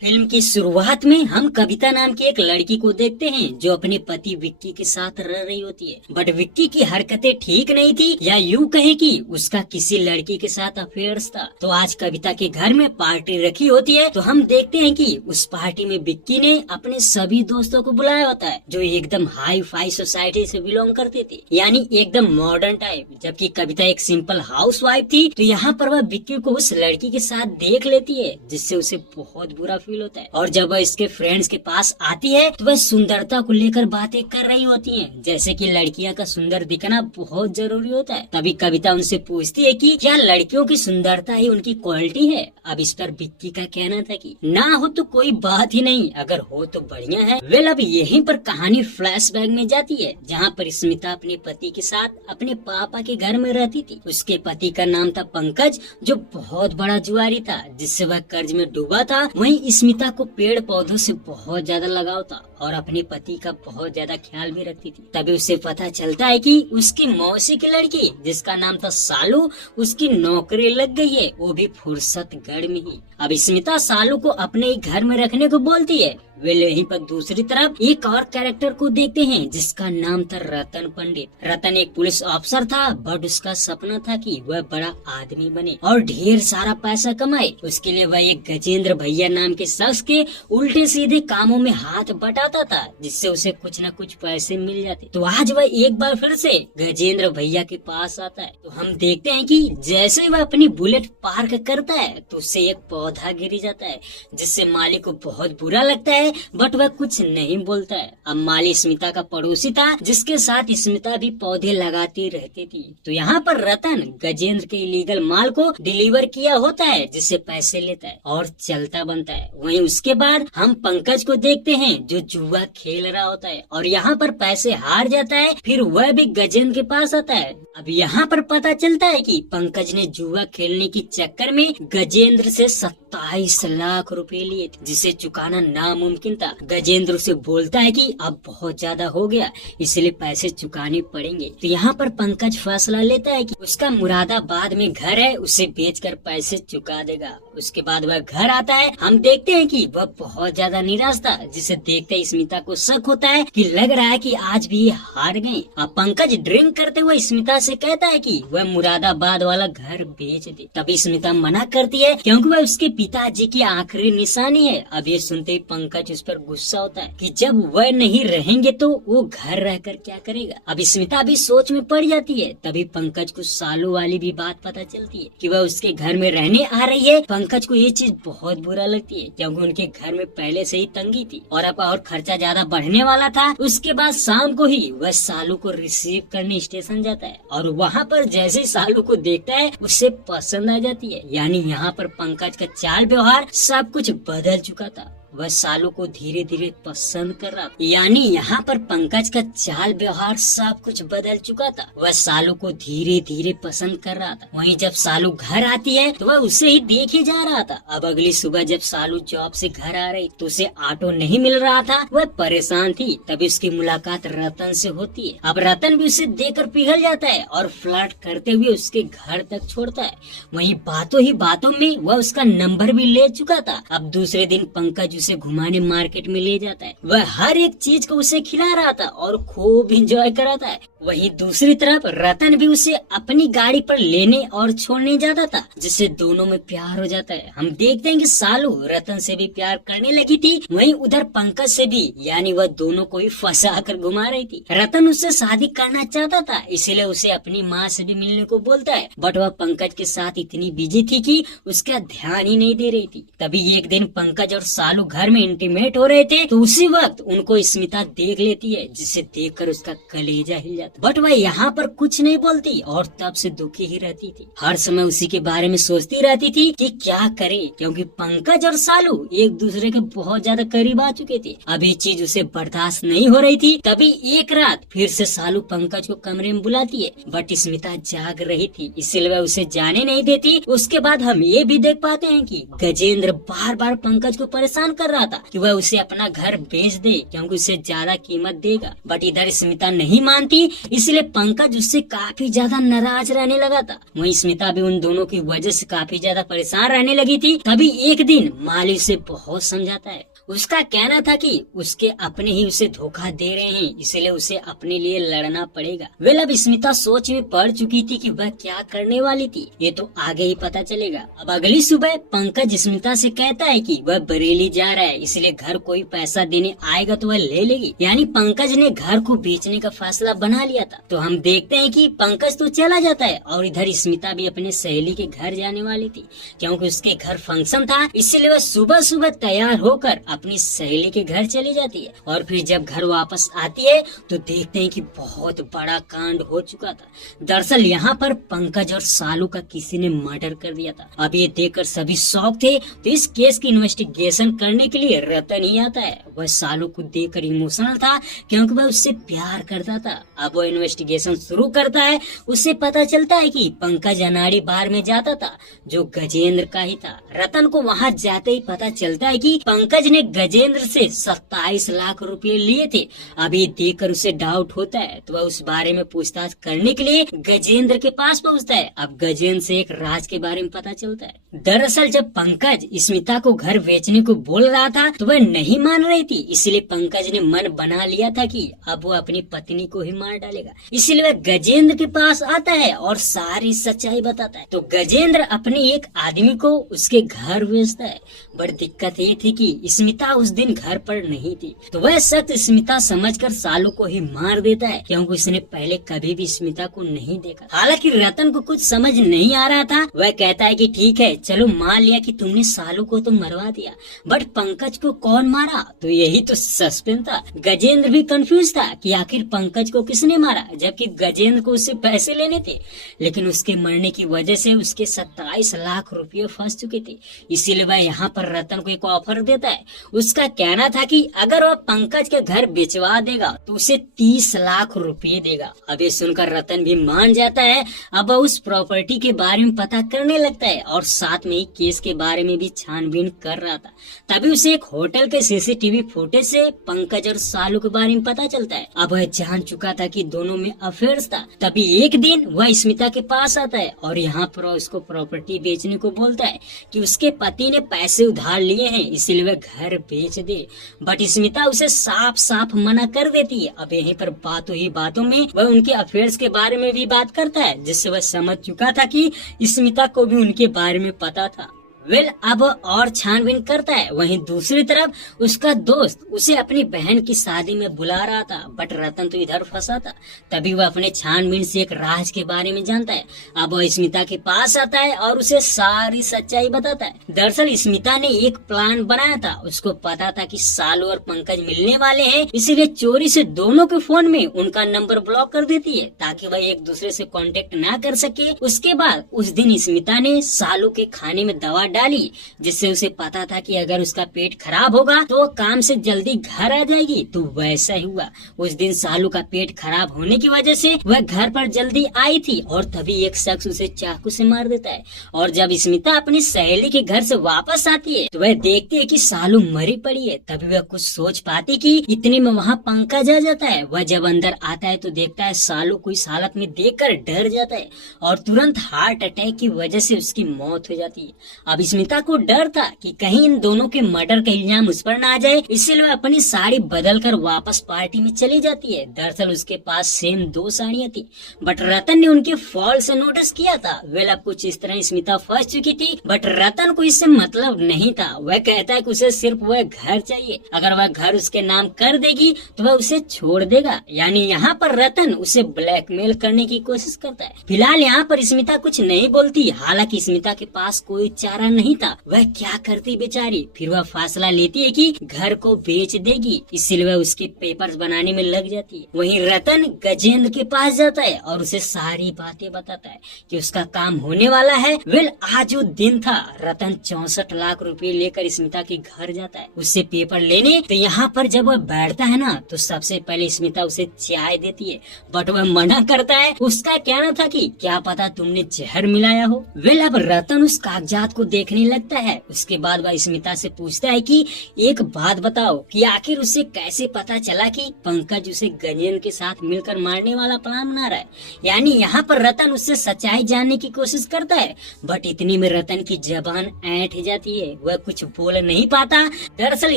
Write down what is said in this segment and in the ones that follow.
Film की शुरुआत में हम कविता नाम की एक लड़की को देखते हैं जो अपने पति विक्की के साथ रह रही होती है। बट विक्की की हरकतें ठीक नहीं थी, या यूं कहें कि उसका किसी लड़की के साथ अफेयर्स था। तो आज कविता के घर में पार्टी रखी होती है, तो हम देखते हैं कि उस पार्टी में विक्की ने अपने सभी दोस्तों को बुलाया होता है जो एकदम हाई फाई सोसाइटी से बिलोंग करते थे, यानी एकदम मॉडर्न टाइप। जबकि कविता एक सिंपल हाउस वाइफ थी, तो यहाँ पर वह विक्की को उस लड़की के साथ देख लेती है, जिससे उसे बहुत बुरा फील होता है। और जब वह इसके फ्रेंड्स के पास आती है तो वह सुंदरता को लेकर बातें कर रही होती हैं, जैसे कि लड़कियां का सुंदर दिखना बहुत जरूरी होता है। तभी कविता उनसे पूछती है कि क्या लड़कियों की सुंदरता ही उनकी क्वालिटी है। अब इस पर विक्की का कहना था कि ना हो तो कोई बात ही नहीं, अगर हो तो बढ़िया है। वेल, अब यहीं पर कहानी फ्लैशबैक में जाती है, जहाँ पर स्मिता अपने पति के साथ अपने पापा के घर में रहती थी। उसके पति का नाम था पंकज, जो बहुत बड़ा जुआरी था, जिससे वह कर्ज में डूबा था। वहीं स्मिता को पेड़ पौधों से बहुत ज्यादा लगाव था और अपने पति का बहुत ज्यादा ख्याल भी रखती थी। तभी उसे पता चलता है कि उसकी मौसी की लड़की, जिसका नाम था सालू, उसकी नौकरी लग गई है, वो भी फुर्सतगढ़ में ही। अब स्मिता सालू को अपने ही घर में रखने को बोलती है। वे यहीं पर दूसरी तरफ एक और कैरेक्टर को देखते हैं जिसका नाम था रतन पंडित। रतन एक पुलिस अफसर था, बट उसका सपना था कि वह बड़ा आदमी बने और ढेर सारा पैसा कमाए। उसके लिए वह एक गजेंद्र भैया नाम के शख्स के उल्टे सीधे कामों में हाथ बटाता था, जिससे उसे कुछ न कुछ पैसे मिल जाते। तो आज वह एक बार फिर से गजेंद्र भैया के पास आता है। तो हम देखते हैं कि जैसे ही वह अपनी बुलेट पार्क करता है तो उससे एक पौधा गिर जाता है, जिससे मालिक को बहुत बुरा लगता है, बट वह कुछ नहीं बोलता है। अब माली स्मिता का पड़ोसी था, जिसके साथ स्मिता भी पौधे लगाती रहती थी। तो यहाँ पर रतन गजेंद्र के इलीगल माल को डिलीवर किया होता है, जिससे पैसे लेता है और चलता बनता है। वहीं उसके बाद हम पंकज को देखते हैं जो जुआ खेल रहा होता है और यहाँ पर पैसे हार जाता है। फिर वह भी गजेंद्र के पास आता है। अब यहाँ पर पता चलता है कि पंकज ने जुआ खेलने की चक्कर में गजेंद्र से 27 लाख रुपए लिए थे, जिसे चुकाना नामुमकिन था। गजेंद्र से बोलता है कि अब बहुत ज्यादा हो गया, इसलिए पैसे चुकाने पड़ेंगे। तो यहाँ पर पंकज फैसला लेता है कि उसका मुरादाबाद में घर है, उसे बेचकर पैसे चुका देगा। उसके बाद वह घर आता है। हम देखते हैं कि वह बहुत ज्यादा निराश था, जिसे देखते ही स्मिता को शक होता है कि लग रहा है कि आज भी ये हार गए। अब पंकज ड्रिंक करते हुए स्मिता से कहता है कि वह मुरादाबाद वाला घर बेच दे। तभी स्मिता मना करती है, क्योंकि वह उसके पिताजी की आखिरी निशानी है। अब ये सुनते ही पंकज उस पर गुस्सा होता है कि जब वह नहीं रहेंगे तो वो घर रहकर क्या करेगा। अब स्मिता भी सोच में पड़ जाती है। तभी पंकज को सालू वाली भी बात पता चलती है कि वह उसके घर में रहने आ रही है। पंकज को ये चीज बहुत बुरा लगती है, क्योंकि उनके घर में पहले से ही तंगी थी और अब और खर्चा ज्यादा बढ़ने वाला था। उसके बाद शाम को ही वह सालू को रिसीव करने स्टेशन जाता है और वहाँ पर जैसे ही सालू को देखता है उसे पसंद आ जाती है। यानी यहाँ पर पंकज का चाल व्यवहार सब कुछ बदल चुका था। वह सालू को धीरे धीरे पसंद कर रहा था। यानी यहाँ पर पंकज का चाल व्यवहार सब कुछ बदल चुका था। वह सालू को धीरे धीरे पसंद कर रहा था। वहीं जब सालू घर आती है तो वह उसे ही देखे जा रहा था। अब अगली सुबह जब सालू जॉब से घर आ रही तो उसे ऑटो नहीं मिल रहा था। वह परेशान थी। तभी उसकी मुलाकात रतन से होती है। अब रतन भी उसे देखकर पिघल जाता है और फ्लर्ट करते हुए उसके घर तक छोड़ता है। वहीं बातों ही बातों में वह उसका नंबर भी ले चुका था। अब दूसरे दिन पंकज उसे घुमाने मार्केट में ले जाता है। वह हर एक चीज को उसे खिला रहा था और खूब एंजॉय कराता है। वहीं दूसरी तरफ रतन भी उसे अपनी गाड़ी पर लेने और छोड़ने जाता था, जिससे दोनों में प्यार हो जाता है। हम देखते हैं कि सालू रतन से भी प्यार करने लगी थी, वहीं उधर पंकज से भी, यानी वह दोनों को ही फंसा कर घुमा रही थी। रतन उससे शादी करना चाहता था, इसलिए उसे अपनी माँ से भी मिलने को बोलता है, बट वह पंकज के साथ इतनी बिजी थी कि उसका ध्यान ही नहीं दे रही थी। तभी एक दिन पंकज और सालू घर में इंटीमेट हो रहे थे, तो उसी वक्त उनको स्मिता देख लेती है, जिसे देखकर उसका कलेजा हिल जाता। बट वह यहाँ पर कुछ नहीं बोलती और तब से दुखी ही रहती थी। हर समय उसी के बारे में सोचती रहती थी कि क्या करे, क्योंकि पंकज और सालू एक दूसरे के बहुत ज्यादा करीब आ चुके थे। अब ये चीज उसे बर्दाश्त नहीं हो रही थी। तभी एक रात फिर से सालू पंकज को कमरे में बुलाती है, बट स्मिता जाग रही थी, इसलिए वह उसे जाने नहीं देती। उसके बाद हम ये भी देख पाते हैं कि गजेंद्र बार बार पंकज को परेशान कर रहा था कि वह उसे अपना घर बेच दे क्योंकि उसे ज्यादा कीमत देगा। बट इधर स्मिता नहीं मानती, इसलिए पंकज उससे काफी ज्यादा नाराज रहने लगा था। वहीं स्मिता भी उन दोनों की वजह से काफी ज्यादा परेशान रहने लगी थी। तभी एक दिन माली उसे बहुत समझाता है। उसका कहना था कि उसके अपने ही उसे धोखा दे रहे हैं, इसलिए उसे अपने लिए लड़ना पड़ेगा। वेल अब स्मिता सोच में पड़ चुकी थी कि वह क्या करने वाली थी, ये तो आगे ही पता चलेगा। अब अगली सुबह पंकज स्मिता से कहता है कि वह बरेली जा रहा है, इसलिए घर कोई पैसा देने आएगा तो वह ले लेगी। यानी पंकज ने घर को बेचने का फैसला बना लिया था। तो हम देखते हैं कि पंकज तो चला जाता है और इधर स्मिता भी अपने सहेली के घर जाने वाली थी क्योंकि उसके घर फंक्शन था, इसलिए वह सुबह सुबह तैयार होकर अपनी सहेली के घर चली जाती है। और फिर जब घर वापस आती है तो देखते हैं कि बहुत बड़ा कांड हो चुका था। दरअसल यहाँ पर पंकज और सालू का किसी ने मर्डर कर दिया था। अब ये देखकर सभी शॉक थे। तो इस केस की इन्वेस्टिगेशन करने के लिए रतन ही आता है। वह सालू को देखकर इमोशनल था क्योंकि वह उससे प्यार करता था। अब वो इन्वेस्टिगेशन शुरू करता है। उससे पता चलता है कि पंकज अनाड़ी बार में जाता था जो गजेंद्र का ही था। रतन को वहाँ जाते ही पता चलता है कि पंकज ने गजेंद्र से 27 लाख रुपए लिए थे। अभी देखकर उसे डाउट होता है तो वह उस बारे में पूछताछ करने के लिए गजेंद्र के पास पहुंचता है। अब गजेंद्र से एक राज के बारे में पता चलता है। दरअसल जब पंकज स्मिता को घर बेचने को बोल रहा था तो वह नहीं मान रही थी, इसलिए पंकज ने मन बना लिया था कि अब वो अपनी पत्नी को ही मार डालेगा। इसलिए वह गजेंद्र के पास आता है और सारी सच्चाई बताता है। तो गजेंद्र अपने एक आदमी को उसके घर भेजता है। बड़ी दिक्कत ये थी कि स्मिता उस दिन घर पर नहीं थी, तो वह शख्स स्मिता समझकर सालू को ही मार देता है क्योंकि उसने पहले कभी भी स्मिता को नहीं देखा। हालांकि रतन को कुछ समझ नहीं आ रहा था। वह कहता है कि ठीक है चलो मान लिया कि तुमने सालू को तो मरवा दिया, बट पंकज को कौन मारा, तो यही तो सस्पेंस था। गजेंद्र भी कंफ्यूज था कि आखिर पंकज को किसने मारा, जबकि गजेंद्र को उससे पैसे लेने थे। लेकिन उसके मरने की वजह से उसके 27 लाख रुपये फंस चुके थे। इसीलिए वह यहाँ पर रतन को एक ऑफर देता है। उसका कहना था कि अगर वह पंकज के घर बेचवा देगा तो उसे 30 लाख रुपए देगा। अब ये सुनकर रतन भी मान जाता है। अब वह उस प्रॉपर्टी के बारे में पता करने लगता है और साथ में ही केस के बारे में भी छानबीन कर रहा था। तभी उसे एक होटल के सीसीटीवी फुटेज से पंकज और सालू के बारे में पता चलता है। अब वह जान चुका था कि दोनों में अफेयर्स था। तभी एक दिन वह स्मिता के पास आता है और यहाँ पर उसको प्रॉपर्टी बेचने को बोलता है कि उसके पति ने पैसे उधार लिए हैं, इसलिए वह घर बेच दे। बट स्मिता उसे साफ साफ मना कर देती है। अब यहीं पर बातों ही बातों में वह उनके अफेयर्स के बारे में भी बात करता है, जिससे वह समझ चुका था कि स्मिता को भी उनके बारे में पता था। अब और छानबीन करता है। वहीं दूसरी तरफ उसका दोस्त उसे अपनी बहन की शादी में बुला रहा था, बट रतन तो इधर फंसा था। तभी वह अपने छानबीन से एक राज के बारे में जानता है। अब वह स्मिता के पास आता है और उसे सारी सच्चाई बताता है। दरअसल स्मिता ने एक प्लान बनाया था। उसको पता था कि सालू और पंकज मिलने वाले हैं, इसीलिए चोरी से दोनों के फोन में उनका नंबर ब्लॉक कर देती है ताकि वह एक दूसरे से कांटेक्ट ना कर सके। उसके बाद उस दिन स्मिता ने सालू के खाने में दवा डाली, जिससे उसे पता था कि अगर उसका पेट खराब होगा तो वो काम से जल्दी घर आ जाएगी। तो वैसा ही हुआ। उस दिन सालू का पेट खराब होने की वजह से वह घर पर जल्दी आई थी और तभी एक शख्स उसे चाकू से मार देता है। और जब स्मिता अपनी सहेली के घर से वापस आती है तो वह देखती है कि सालू मरी पड़ी है। तभी वह कुछ सोच पाती कि इतने में वहाँ पंकज आ जाता है। वह जब अंदर आता है तो देखता है सालू को इस हालत में देखकर डर जाता है और तुरंत हार्ट अटैक की वजह से उसकी मौत हो जाती है। अब स्मिता को डर था कि कहीं इन दोनों के मर्डर का इल्जाम उस पर ना आ जाए, इसलिए वह अपनी साड़ी बदलकर वापस पार्टी में चली जाती है। दरअसल उसके पास सेम 2 साड़ियाँ थी, बट रतन ने उनके फॉल से नोटिस किया था। वेल अब कुछ इस तरह स्मिता फंस चुकी थी, बट रतन को इससे मतलब नहीं था। वह कहता है कि उसे सिर्फ वह घर चाहिए, अगर वह घर उसके नाम कर देगी तो वह उसे छोड़ देगा। यानी यहाँ पर रतन उसे ब्लैकमेल करने की कोशिश करता है। फिलहाल यहाँ पर स्मिता कुछ नहीं बोलती। हालांकि स्मिता के पास कोई चारा नहीं था, वह क्या करती बेचारी। फिर वह फैसला लेती है कि घर को बेच देगी, इसलिए वह उसके पेपर्स बनाने में लग जाती है। वहीं रतन गजेंद्र के पास जाता है और उसे सारी बातें बताता है कि उसका काम होने वाला है। वेल आज वो दिन था। रतन 64 लाख रुपए लेकर स्मिता के घर जाता है उससे पेपर लेने। तो यहाँ पर जब वह बैठता है ना तो सबसे पहले स्मिता उसे चाय देती है, बट वह मना करता है। उसका कहना था कि क्या पता तुमने जहर मिलाया हो। वेल अब रतन उस कागजात को देख देखने लगता है। उसके बाद वह स्मिता से पूछता है कि एक बात बताओ कि आखिर उसे कैसे पता चला कि पंकज उसे गजेंद्र के साथ मिलकर मारने वाला प्लान बना रहा है। यानी यहाँ पर रतन उससे सच्चाई जानने की कोशिश करता है, बट इतनी में रतन की जबान ऐंठ जाती है, वह कुछ बोल नहीं पाता। दरअसल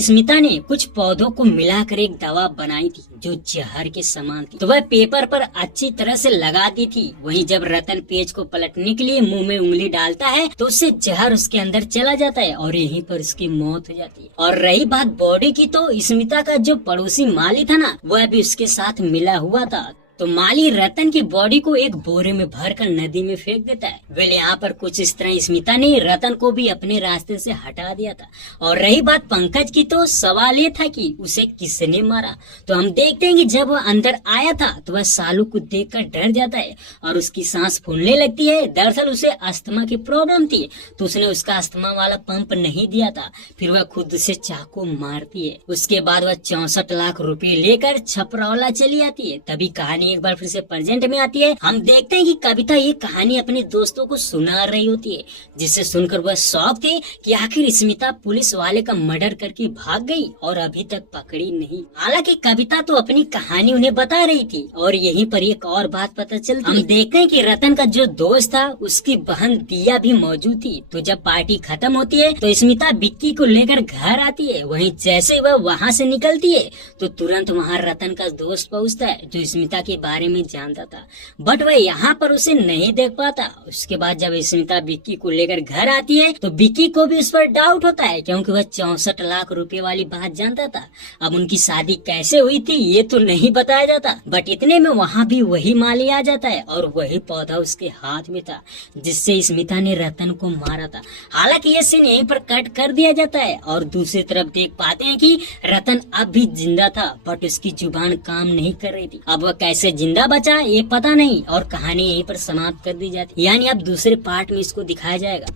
स्मिता ने कुछ पौधों को मिलाकर एक दवा बनाई थी जो जहर के समान थी, तो वह पेपर पर अच्छी तरह से लगा दी थी। वहीं जब रतन पेज को पलटने के लिए मुंह में उंगली डालता है तो उससे जहर उसके अंदर चला जाता है और यहीं पर उसकी मौत हो जाती है। और रही बात बॉडी की, तो स्मिता का जो पड़ोसी माली था ना, वह भी उसके साथ मिला हुआ था। तो माली रतन की बॉडी को एक बोरे में भरकर नदी में फेंक देता है। वेल यहाँ पर कुछ इस तरह स्मिता ने रतन को भी अपने रास्ते से हटा दिया था। और रही बात पंकज की, तो सवाल ये था कि उसे किसने मारा। तो हम देखते हैं कि जब वह अंदर आया था तो वह सालू को देखकर डर जाता है और उसकी सांस फूलने लगती है। दरअसल उसे अस्थमा की प्रॉब्लम थी, तो उसने उसका अस्थमा वाला पंप नहीं दिया था। फिर वह खुद से चाकू मारती है। उसके बाद वह 64 लाख रुपए लेकर छपरौला चली आती है। तभी कहानी एक बार फिर से प्रेजेंट में आती है। हम देखते हैं कि कविता ये कहानी अपने दोस्तों को सुना रही होती है, जिससे सुनकर वह शौक थे कि आखिर स्मिता पुलिस वाले का मर्डर करके भाग गई और अभी तक पकड़ी नहीं। हालांकि कविता तो अपनी कहानी उन्हें बता रही थी। और यहीं पर एक और बात पता चलती है। हम देखते हैं कि रतन का जो दोस्त था उसकी बहन दिया भी मौजूद थी। तो जब पार्टी खत्म होती है तो स्मिता विक्की को लेकर घर आती है। वहीं जैसे वह वहाँ से निकलती है तो तुरंत वहाँ रतन का दोस्त पहुँचता है जो स्मिता के बारे में जानता था, बट वह यहाँ पर उसे नहीं देख पाता। उसके बाद जब स्मिता विक्की को लेकर घर आती है तो विक्की को भी उस पर डाउट होता है, क्योंकि वह 64 लाख रुपए वाली बात जानता था। अब उनकी शादी कैसे हुई थी ये तो नहीं बताया जाता, बट इतने में वहाँ भी वही माली आ जाता है और वही पौधा उसके हाथ में था जिससे स्मिता ने रतन को मारा था। हालांकि ये सीन यहीं पर कट कर दिया जाता है और दूसरी तरफ देख पाते हैं कि रतन अब भी जिंदा था, बट उसकी जुबान काम नहीं कर रही थी। अब वह कैसे जिंदा बचा ये पता नहीं और कहानी यहीं पर समाप्त कर दी जाती है। यानी अब दूसरे पार्ट में इसको दिखाया जाएगा।